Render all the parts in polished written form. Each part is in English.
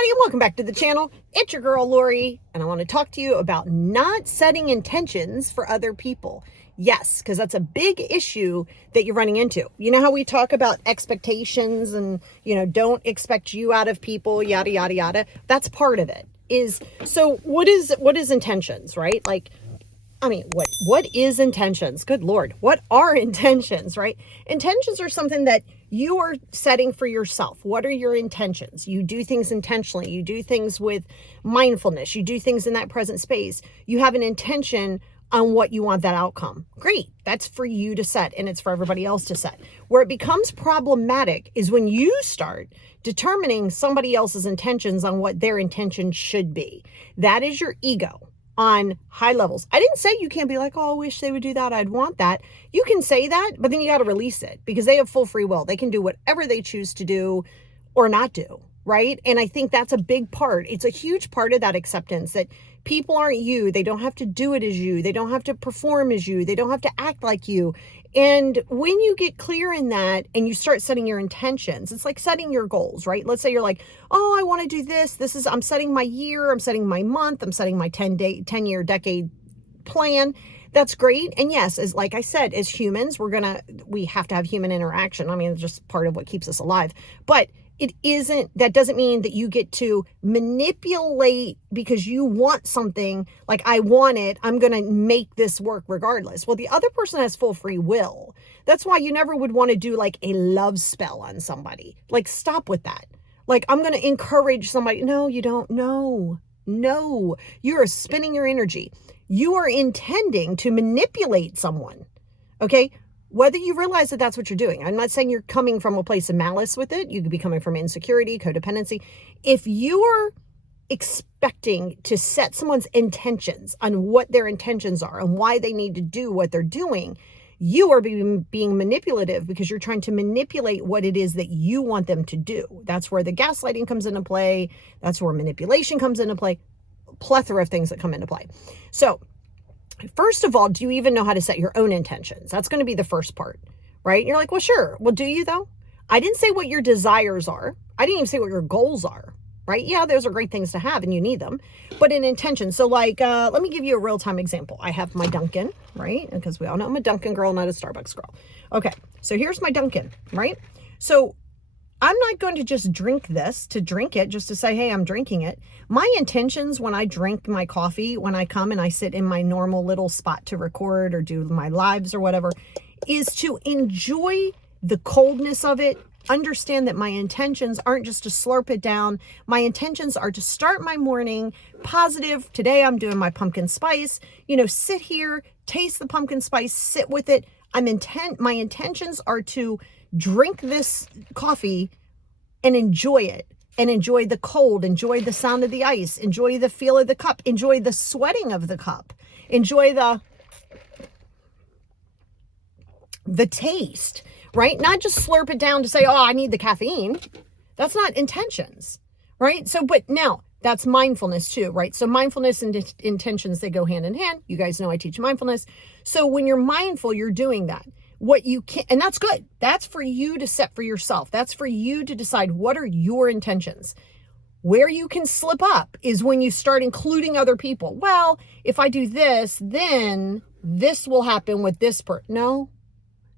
everybody, and welcome back to the channel. It's your girl Lori, and I want to talk to you about not setting intentions for other people. Yes, because that's a big issue that you're running into. You know how we talk about expectations and, don't expect you out of people, yada, yada, yada. That's part of it. So what is intentions, right? What is intentions? Good Lord. What are intentions, right? Intentions are something that you are setting for yourself. What are your intentions? You do things intentionally. You do things with mindfulness. You do things in that present space. You have an intention on what you want that outcome. Great. That's for you to set, and it's for everybody else to set. Where it becomes problematic is when you start determining somebody else's intentions on what their intentions should be. That is your ego on high levels. I didn't say you can't be like, oh, I wish they would do that. I'd want that. You can say that, but then you got to release it because they have full free will. They can do whatever they choose to do or not do, right? And I think that's a big part. It's a huge part of that acceptance that people aren't you. They don't have to do it as you. They don't have to perform as you. They don't have to act like you. And when you get clear in that and you start setting your intentions, it's like setting your goals, right? Let's say you're like, oh, I want to do this. I'm setting my year. I'm setting my month. I'm setting my 10-year decade plan. That's great. And yes, as like I said, as humans, we have to have human interaction. I mean, it's just part of what keeps us alive. But that doesn't mean that you get to manipulate because you want something like I want it. I'm going to make this work regardless. Well, the other person has full free will. That's why you never would want to do like a love spell on somebody. Like, stop with that. Like, I'm going to encourage somebody. No, you don't. No, you are spinning your energy. You are intending to manipulate someone. Okay. Whether you realize that that's what you're doing. I'm not saying you're coming from a place of malice with it. You could be coming from insecurity, codependency. If you're expecting to set someone's intentions on what their intentions are and why they need to do what they're doing, you are being manipulative because you're trying to manipulate what it is that you want them to do. That's where the gaslighting comes into play. That's where manipulation comes into play. A plethora of things that come into play. So, first of all, do you even know how to set your own intentions? That's going to be the first part, right? You're like, well, sure. Well, do you though? I didn't say what your desires are. I didn't even say what your goals are, right? Yeah, those are great things to have and you need them, but an intention. So like, let me give you a real-time example. I have my Dunkin', right? Because we all know I'm a Dunkin' girl, not a Starbucks girl. Okay, so here's my Dunkin', right? So I'm not going to just drink this to drink it just to say, hey, I'm drinking it. My intentions when I drink my coffee, when I come and I sit in my normal little spot to record or do my lives or whatever, is to enjoy the coldness of it. Understand that my intentions aren't just to slurp it down. My intentions are to start my morning positive. Today I'm doing my pumpkin spice. Sit here, taste the pumpkin spice, sit with it. My intentions are to drink this coffee and enjoy it, and enjoy the cold, enjoy the sound of the ice, enjoy the feel of the cup, enjoy the sweating of the cup, enjoy the taste, right? Not just slurp it down to say, oh, I need the caffeine. That's not intentions, right? So, but now that's mindfulness too, right? So mindfulness and intentions, they go hand in hand. You guys know I teach mindfulness. So when you're mindful, you're doing that. What you can, and that's good. That's for you to set for yourself. That's for you to decide what are your intentions. Where you can slip up is when you start including other people. Well, if I do this, then this will happen with this person. No,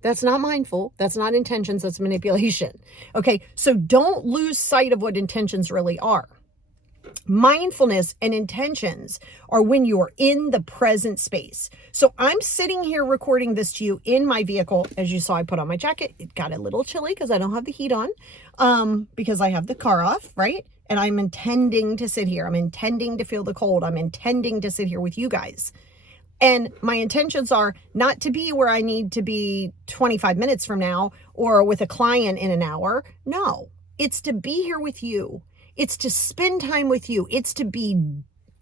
that's not mindful. That's not intentions. That's manipulation. Okay. So don't lose sight of what intentions really are. Mindfulness and intentions are when you're in the present space. So I'm sitting here recording this to you in my vehicle. As you saw, I put on my jacket. It got a little chilly because I don't have the heat on, because I have the car off, right? And I'm intending to sit here. I'm intending to feel the cold. I'm intending to sit here with you guys. And my intentions are not to be where I need to be 25 minutes from now or with a client in an hour. No, it's to be here with you. It's to spend time with you. It's to be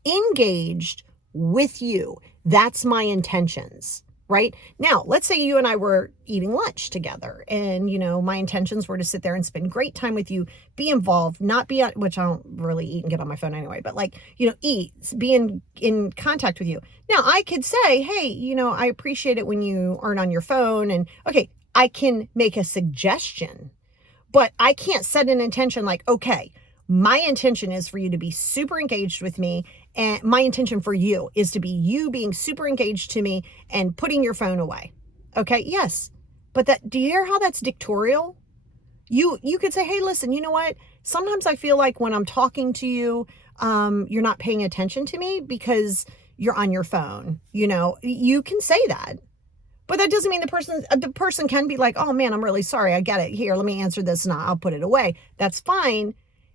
engaged with you. That's my intentions, right? Now, let's say you and I were eating lunch together and, my intentions were to sit there and spend great time with you, be involved, not be on, which I don't really eat and get on my phone anyway, but eat, be in contact with you. Now I could say, hey, I appreciate it when you aren't on your phone. And okay, I can make a suggestion, but I can't set an intention like, okay, My intention is for you to be super engaged with me. And my intention for you is to be you being super engaged to me and putting your phone away. Okay. Yes. But do you hear how that's dictatorial? You could say, hey, listen, you know what? Sometimes I feel like when I'm talking to you, you're not paying attention to me because you're on your phone. You can say that. But that doesn't mean the person can be like, oh man, I'm really sorry. I get it. Here, let me answer this and I'll put it away. That's fine.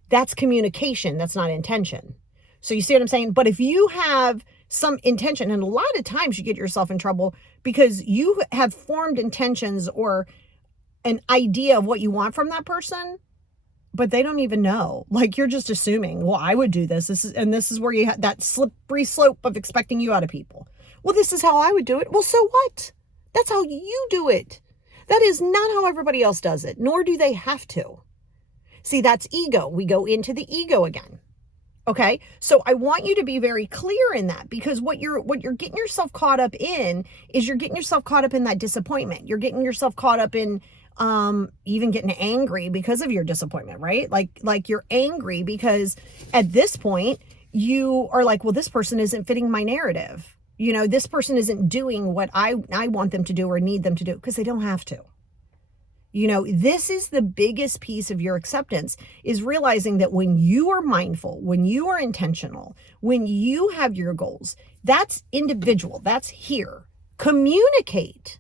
That's communication. That's not intention. So you see what I'm saying? But if you have some intention, and a lot of times you get yourself in trouble because you have formed intentions or an idea of what you want from that person, but they don't even know. Like, you're just assuming, well, I would do this. This is where you have that slippery slope of expecting you out of people. Well, this is how I would do it. Well, so what? That's how you do it. That is not how everybody else does it, nor do they have to. See, that's ego. We go into the ego again. Okay. So I want you to be very clear in that, because what you're getting yourself caught up in is you're getting yourself caught up in that disappointment. You're getting yourself caught up in, even getting angry because of your disappointment, right? Like you're angry because at this point you are like, well, this person isn't fitting my narrative. This person isn't doing what I want them to do or need them to do, because they don't have to. This is the biggest piece of your acceptance, is realizing that when you are mindful, when you are intentional, when you have your goals, that's individual, that's here. Communicate.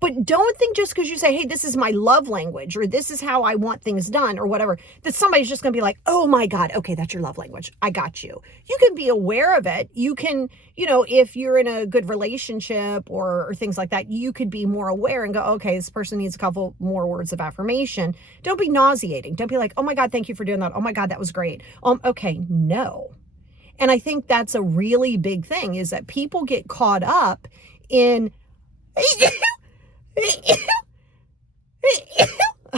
But don't think just because you say, hey, this is my love language, or this is how I want things done, or whatever, that somebody's just going to be like, oh my God, okay, that's your love language. I got you. You can be aware of it. You can, if you're in a good relationship or things like that, you could be more aware and go, okay, this person needs a couple more words of affirmation. Don't be nauseating. Don't be like, oh my God, thank you for doing that. Oh my God, that was great. Okay, no. And I think that's a really big thing, is that people get caught up in...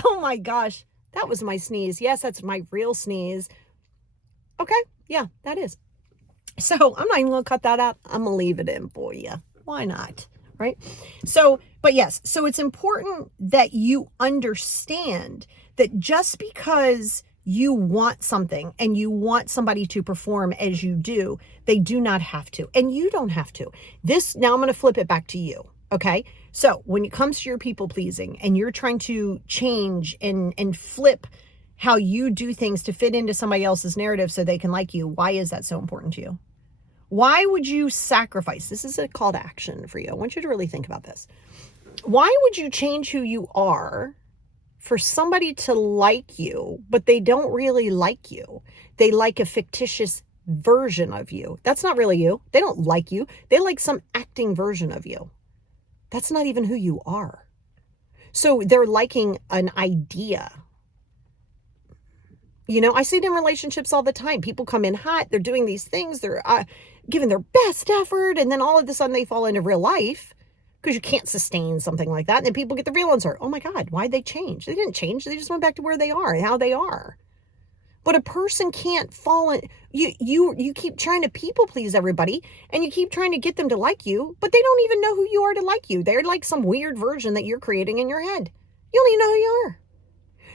Oh my gosh, that was my sneeze. Yes, that's my real sneeze. Okay, yeah, that is. So I'm not even gonna cut that out. I'm gonna leave it in for you. Why not? Right? So, but yes, so it's important that you understand that just because you want something and you want somebody to perform as you do, they do not have to. And you don't have to. Now I'm going to flip it back to you. Okay. So when it comes to your people pleasing and you're trying to change and flip how you do things to fit into somebody else's narrative so they can like you, why is that so important to you? Why would you sacrifice? This is a call to action for you. I want you to really think about this. Why would you change who you are for somebody to like you, but they don't really like you? They like a fictitious version of you. That's not really you. They don't like you. They like some acting version of you. That's not even who you are. So they're liking an idea. I see it in relationships all the time. People come in hot. They're doing these things. They're giving their best effort. And then all of a sudden they fall into real life because you can't sustain something like that. And then people get the real answer. Oh my God, why'd they change? They didn't change. They just went back to where they are and how they are. But a person can't fall in. You keep trying to people please everybody and you keep trying to get them to like you, but they don't even know who you are to like you. They're like some weird version that you're creating in your head. You don't even know who you are.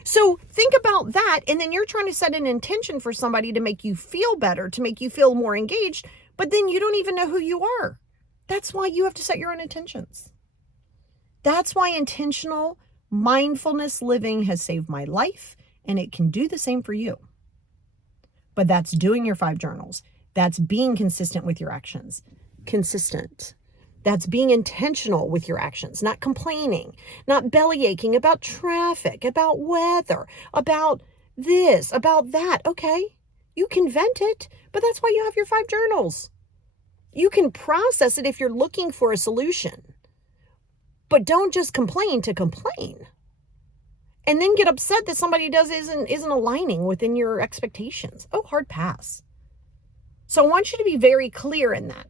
So think about that. And then you're trying to set an intention for somebody to make you feel better, to make you feel more engaged, but then you don't even know who you are. That's why you have to set your own intentions. That's why intentional mindfulness living has saved my life, and it can do the same for you. But that's doing your 5 journals. That's being consistent with your actions. Consistent. That's being intentional with your actions, not complaining, not belly aching about traffic, about weather, about this, about that. Okay, you can vent it, but that's why you have your 5 journals. You can process it if you're looking for a solution, but don't just complain to complain and then get upset that somebody isn't aligning within your expectations. Oh, hard pass. So I want you to be very clear in that.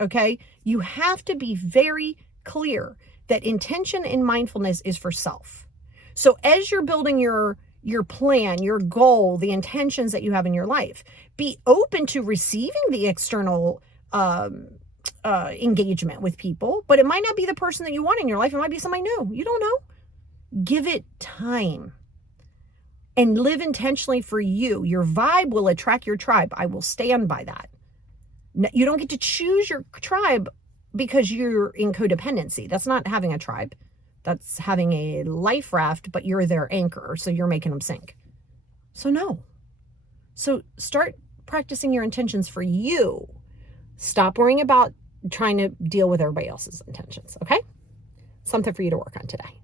Okay. You have to be very clear that intention in mindfulness is for self. So as you're building your plan, your goal, the intentions that you have in your life, be open to receiving the external engagement with people, but it might not be the person that you want in your life. It might be somebody new. You don't know. Give it time. and live intentionally for you. Your vibe will attract your tribe. I will stand by that. You don't get to choose your tribe because you're in codependency. That's not having a tribe. That's having a life raft, but you're their anchor, so you're making them sink. So no. So start practicing your intentions for you. Stop worrying about trying to deal with everybody else's intentions, okay? Something for you to work on today.